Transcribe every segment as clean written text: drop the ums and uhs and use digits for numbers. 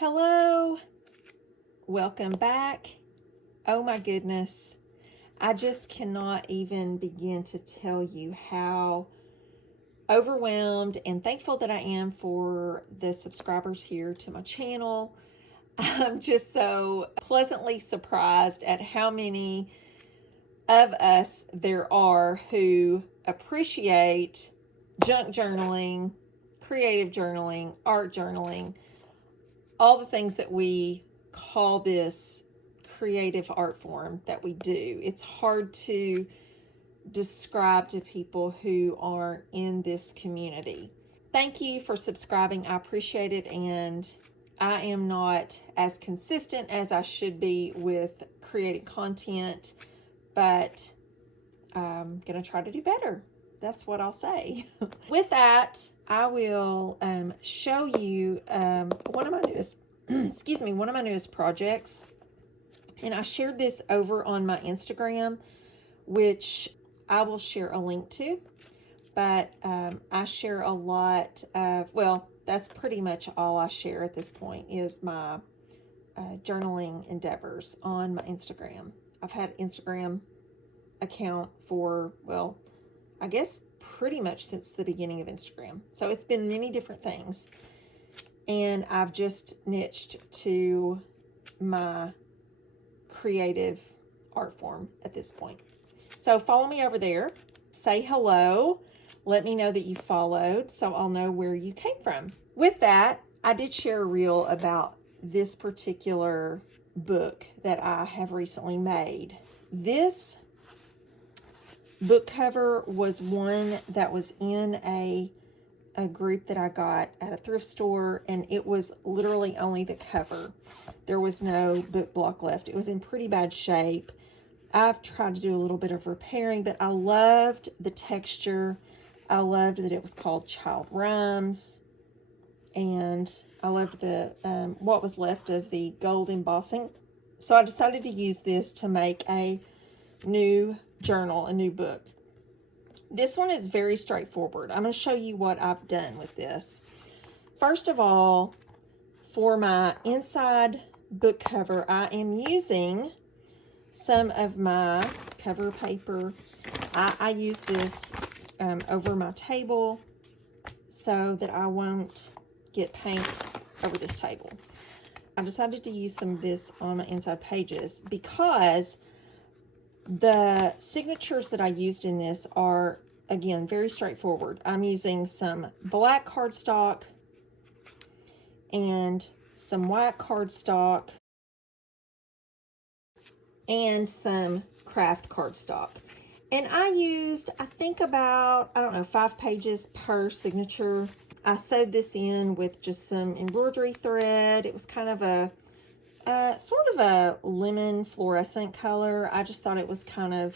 Hello, welcome back. Oh my goodness, I just cannot even begin to tell you how overwhelmed and thankful that I am for the subscribers here to my channel. I'm just so pleasantly surprised at how many of us there are who appreciate junk journaling, creative journaling, art journaling, all the things that we call this creative art form that we do. It's hard to describe to people who aren't in this community. Thank you for subscribing. I appreciate it, and I am not as consistent as I should be with creating content, but I'm gonna try to do better. That's what I'll say. With that, I will show you one of my newest, one of my newest projects. And I shared this over on my Instagram, which I will share a link to. But I share a lot of, well, that's pretty much all I share at this point is my journaling endeavors on my Instagram. I've had an Instagram account for, well, I guess pretty much since the beginning of Instagram. So it's been many different things. And I've just niched to my creative art form at this point. So follow me over there. Say hello. Let me know that you followed so I'll know where you came from. With that, I did share a reel about this particular book that I have recently made. This book cover was one that was in a group that I got at a thrift store, and it was literally only the cover. There was no book block left. It was in pretty bad shape. I've tried to do a little bit of repairing, but I loved the texture. I loved that it was called Child Rhymes, and I loved the what was left of the gold embossing. So I decided to use this to make a new journal, a new book. This one is very straightforward. I'm going to show you what I've done with this. First of all, for my inside book cover, I am using some of my cover paper. I use this over my table so that I won't get paint over this table. I decided to use some of this on my inside pages because the signatures that I used in this are, again, very straightforward. I'm using some black cardstock and some white cardstock and some craft cardstock. And I used, I think about, 5 pages per signature. I sewed this in with just some embroidery thread. It was kind of a sort of a lemon fluorescent color. I just thought it was kind of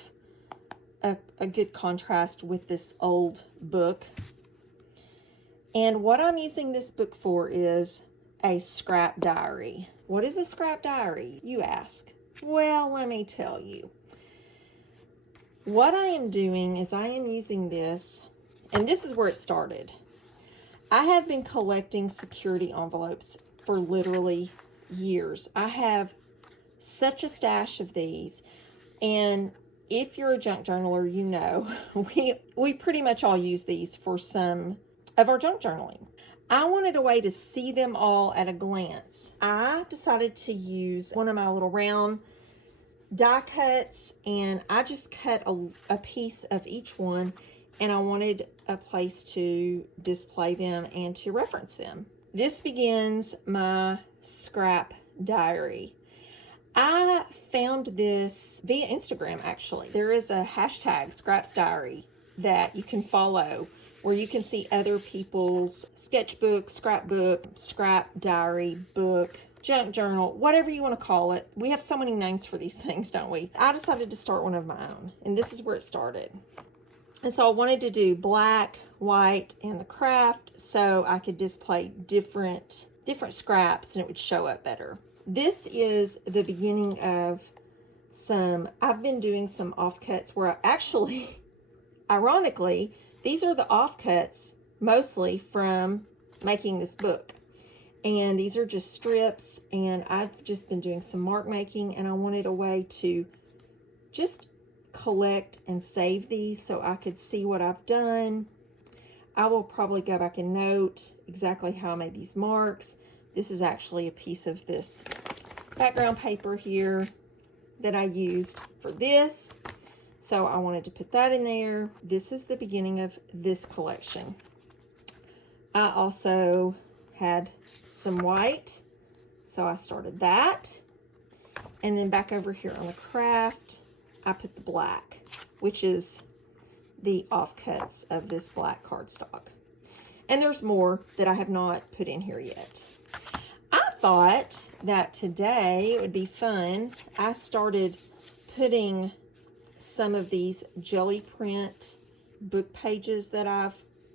a good contrast with this old book. And what I'm using this book for is a scrap diary. What is a scrap diary, you ask? Well, let me tell you. What I am doing is I am using this, and this is where it started. I have been collecting security envelopes for literally years. I have such a stash of these, and if you're a junk journaler, you know we pretty much all use these for some of our junk journaling. I wanted a way to see them all at a glance. I decided to use one of my little round die cuts, and I just cut a piece of each one, and I wanted a place to display them and to reference them. This begins my scrap diary. I found this via Instagram, actually. There is a hashtag, Scraps Diary, that you can follow where you can see other people's sketchbook, scrapbook, scrap diary, book, junk journal, whatever you want to call it. We have so many names for these things, don't we? I decided to start one of my own, and this is where it started. And so I wanted to do black, white, and the craft so I could display different scraps and it would show up better. This is the beginning of I've been doing some offcuts where I actually, ironically, these are the offcuts mostly from making this book. And these are just strips, and I've just been doing some mark making, and I wanted a way to just collect and save these so I could see what I've done. I will probably go back and note exactly how I made these marks. This is actually a piece of this background paper here that I used for this. So I wanted to put that in there. This is the beginning of this collection. I also had some white, so I started that. And then back over here on the craft, I put the black, which is the offcuts of this black cardstock. And there's more that I have not put in here yet. I thought that today it would be fun. I started putting some of these jelly print book pages that I've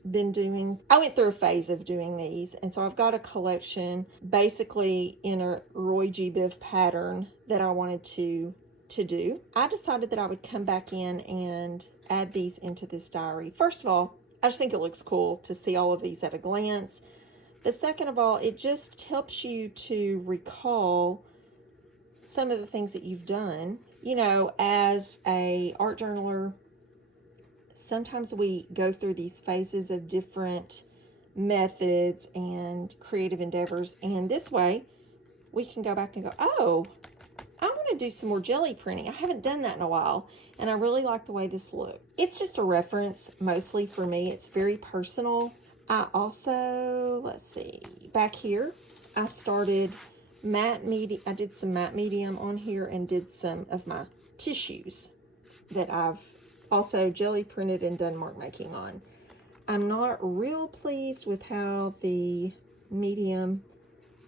been doing. I went through a phase of doing these, and so I've got a collection basically in a Roy G. Biv pattern that I wanted to do. I decided that I would come back in and add these into this diary. First of all, I just think it looks cool to see all of these at a glance. But second of all, it just helps you to recall some of the things that you've done. You know, as a art journaler, sometimes we go through these phases of different methods and creative endeavors, and this way we can go back and go, oh, I want to do some more jelly printing. I haven't done that in a while, and I really like the way this looks. It's just a reference mostly for me. It's very personal. I also, let's see, back here, I started matte medium. I did some matte medium on here and did some of my tissues that I've also jelly printed and done mark making on. I'm not real pleased with how the medium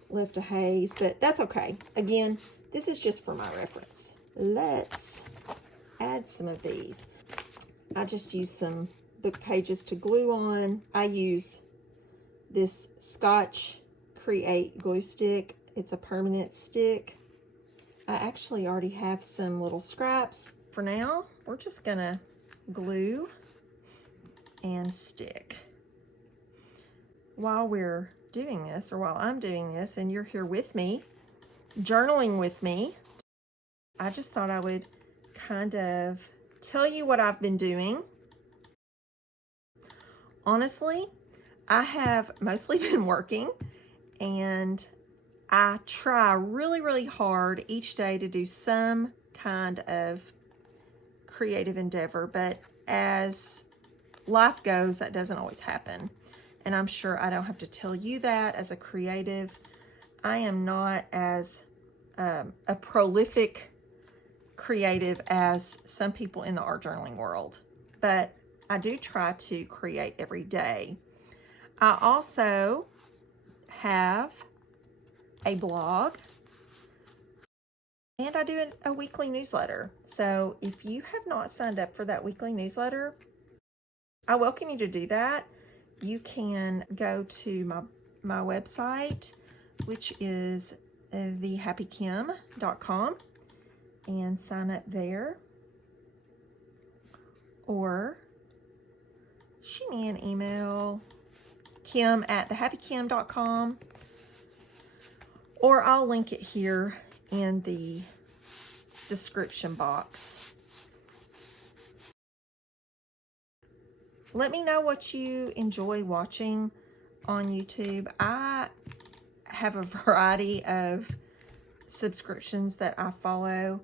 left a haze, but that's okay. Again, this is just for my reference. Let's add some of these. I just use some book pages to glue on. I use this Scotch Create glue stick. It's a permanent stick. I actually already have some little scraps. For now, we're just gonna glue and stick. While we're doing this, or while I'm doing this, and you're here with me, journaling with me, I just thought I would kind of tell you what I've been doing. Honestly, I have mostly been working, and I try really, really hard each day to do some kind of creative endeavor, but as life goes, that doesn't always happen. And I'm sure I don't have to tell you that. As a creative, I am not as a prolific creative as some people in the art journaling world, but I do try to create every day. I also have a blog, and I do a weekly newsletter. So if you have not signed up for that weekly newsletter, I welcome you to do that. You can go to my website, which is thehappykim.com, and sign up there, or shoot me an email, kim@thehappykim.com, or I'll link it here in the description box. Let me know what you enjoy watching on YouTube. I have a variety of subscriptions that I follow.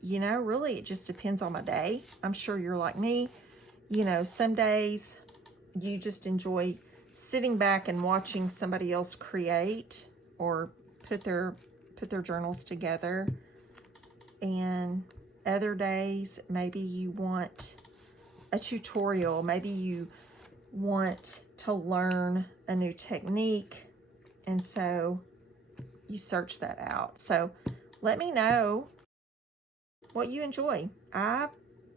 You know, really, it just depends on my day. I'm sure you're like me. You know, some days you just enjoy sitting back and watching somebody else create or put their journals together. And other days, maybe you want a tutorial. Maybe you want to learn a new technique, and so you search that out. So let me know what you enjoy. I,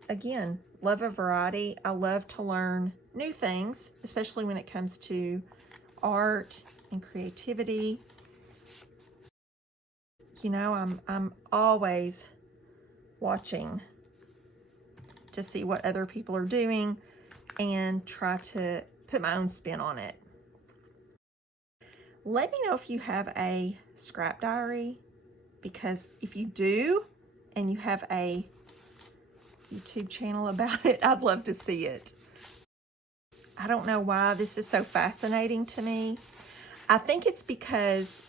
again, love a variety. I love to learn new things, especially when it comes to art and creativity. You know, I'm always watching to see what other people are doing and try to put my own spin on it. Let me know if you have a scrap diary, because if you do and you have a YouTube channel about it, I'd love to see it. I don't know why this is so fascinating to me. I think it's because,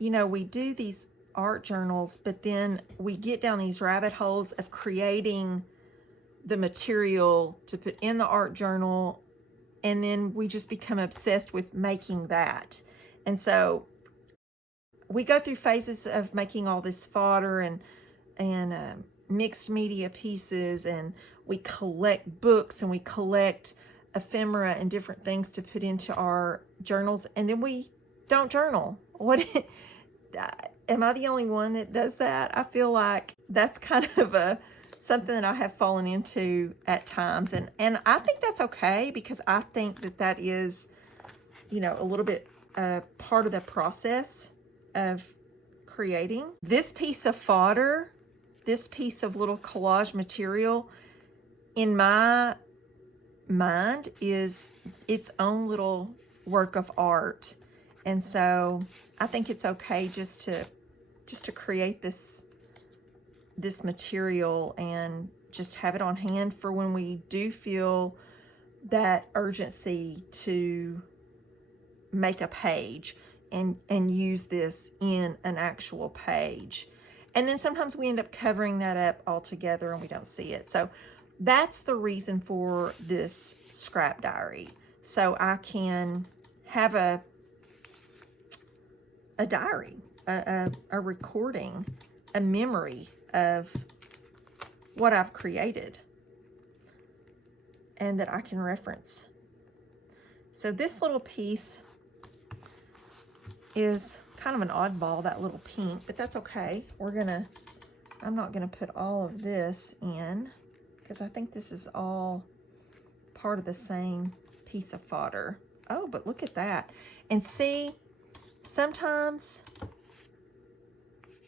you know, we do these art journals, but then we get down these rabbit holes of creating the material to put in the art journal, and then we just become obsessed with making that. And so we go through phases of making all this fodder and mixed media pieces, and we collect books and we collect ephemera and different things to put into our journals, and then we don't journal. What am I the only one that does that? I feel like that's kind of something that I have fallen into at times, and I think that's okay, because I think that that is, you know, a little bit part of the process of creating. This piece of fodder, this piece of little collage material, in my mind, is its own little work of art. And so I think it's okay just to create this material and just have it on hand for when we do feel that urgency to make a page and use this in an actual page. And then sometimes we end up covering that up altogether and we don't see it. So that's the reason for this scrap diary. So I can have a diary, a recording, a memory of what I've created, and that I can reference. So this little piece is kind of an oddball, that little pink, but that's okay. I'm not gonna put all of this in, because I think this is all part of the same piece of fodder. Oh, but look at that. And see, sometimes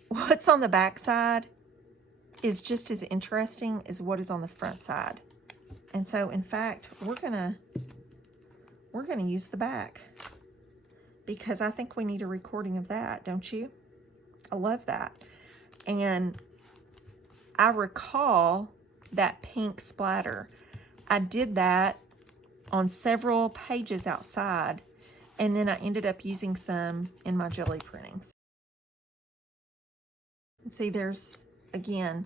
what's on the back side is just as interesting as what is on the front side. And so, in fact, we're gonna use the back, because I think we need a recording of that, don't you? I love that. And I recall that pink splatter. I did that on several pages outside, and then I ended up using some in my jelly printings. See, there's, again,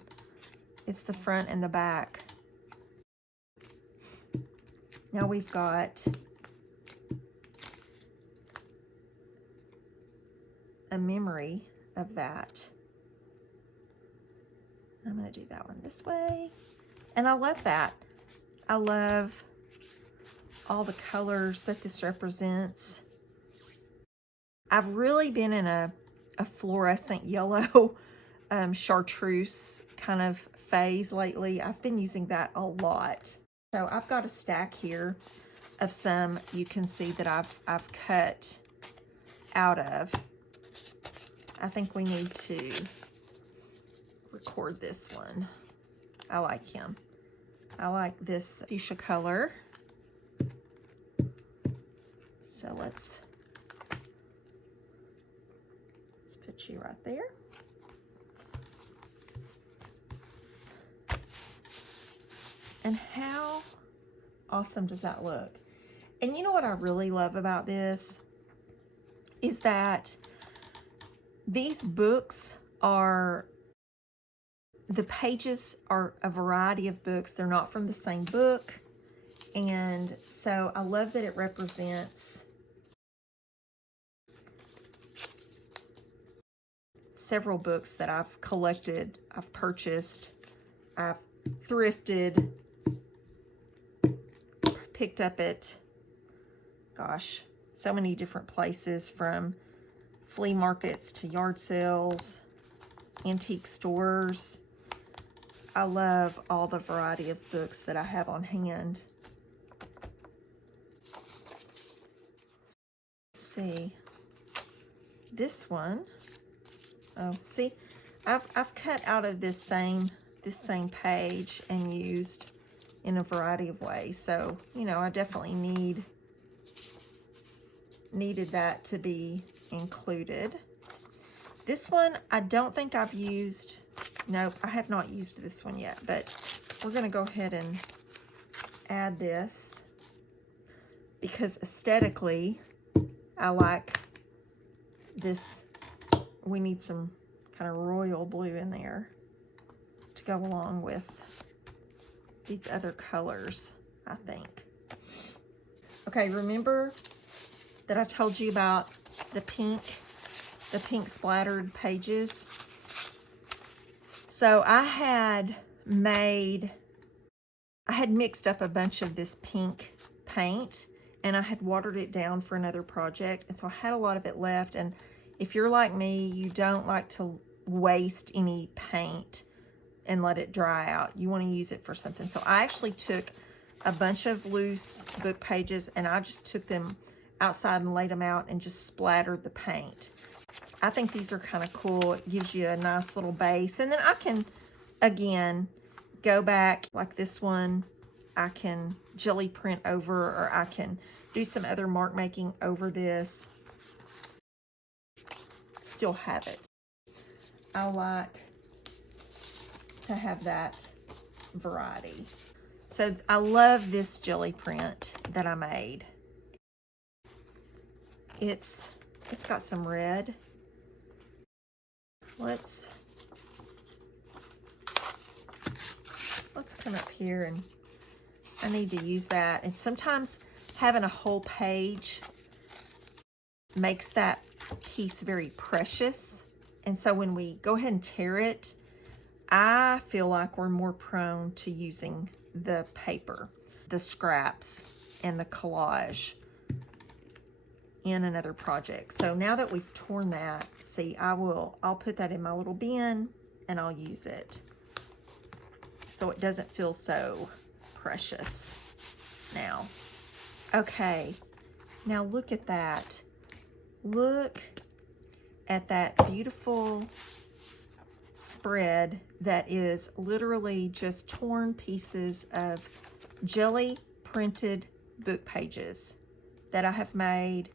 it's the front and the back. Now we've got a memory of that. I'm going to do that one this way. And I love that. I love all the colors that this represents. I've really been in a fluorescent yellow chartreuse kind of phase lately. I've been using that a lot. So I've got a stack here of some you can see that I've cut out of. I think we need to record this one. I like him. I like this fuchsia color. So let's put you right there. And how awesome does that look? And you know what I really love about this is that these books are, the pages are a variety of books. They're not from the same book. And so I love that it represents several books that I've collected, I've purchased, I've thrifted, picked up at, gosh, so many different places, from flea markets to yard sales, antique stores. I love all the variety of books that I have on hand. Let's see, this one, oh, see, I've cut out of this same page and used in a variety of ways. So, you know, I definitely need needed that to be included. This one, I don't think I've used. Nope, I have not used this one yet, but we're gonna go ahead and add this because aesthetically, I like this. We need some kind of royal blue in there to go along with these other colors, I think. Okay, remember that I told you about the pink splattered pages? So I had mixed up a bunch of this pink paint, and I had watered it down for another project, and so I had a lot of it left. And if you're like me, you don't like to waste any paint and let it dry out. You want to use it for something. So I actually took a bunch of loose book pages, and I just took them outside and laid them out and just splattered the paint. I think these are kind of cool. It gives you a nice little base. And then I can, again, go back like this one. I can jelly print over, or I can do some other mark making over this. Still have it. I like to have that variety. So I love this jelly print that I made. It's got some red. Let's come up here, and I need to use that. And sometimes having a whole page makes that piece very precious. And so when we go ahead and tear it, I feel like we're more prone to using the paper, the scraps, and the collage in another project. So now that we've torn that, see, I'll put that in my little bin and I'll use it so it doesn't feel so precious now. Okay, now look at that. Look at that beautiful spread that is literally just torn pieces of jelly printed book pages that I have made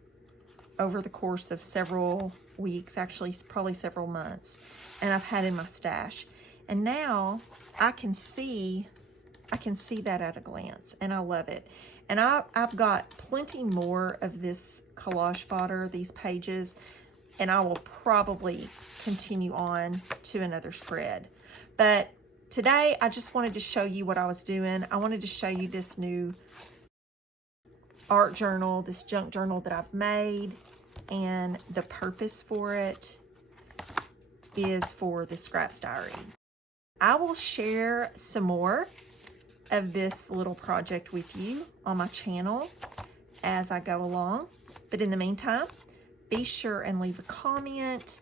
over the course of several weeks, actually probably several months, and I've had in my stash. And now I can see that at a glance, and I love it. And I've got plenty more of this collage fodder, these pages, and I will probably continue on to another spread. But today I just wanted to show you what I was doing. I wanted to show you this new art journal, this junk journal that I've made, and the purpose for it is for the Scraps Diary. I will share some more of this little project with you on my channel as I go along. But in the meantime, be sure and leave a comment.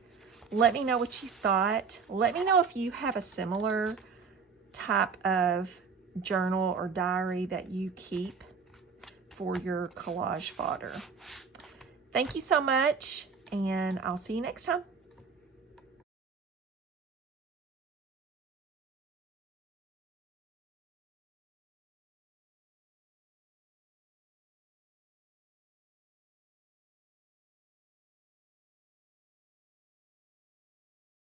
Let me know what you thought. Let me know if you have a similar type of journal or diary that you keep for your collage fodder. Thank you so much, and I'll see you next time.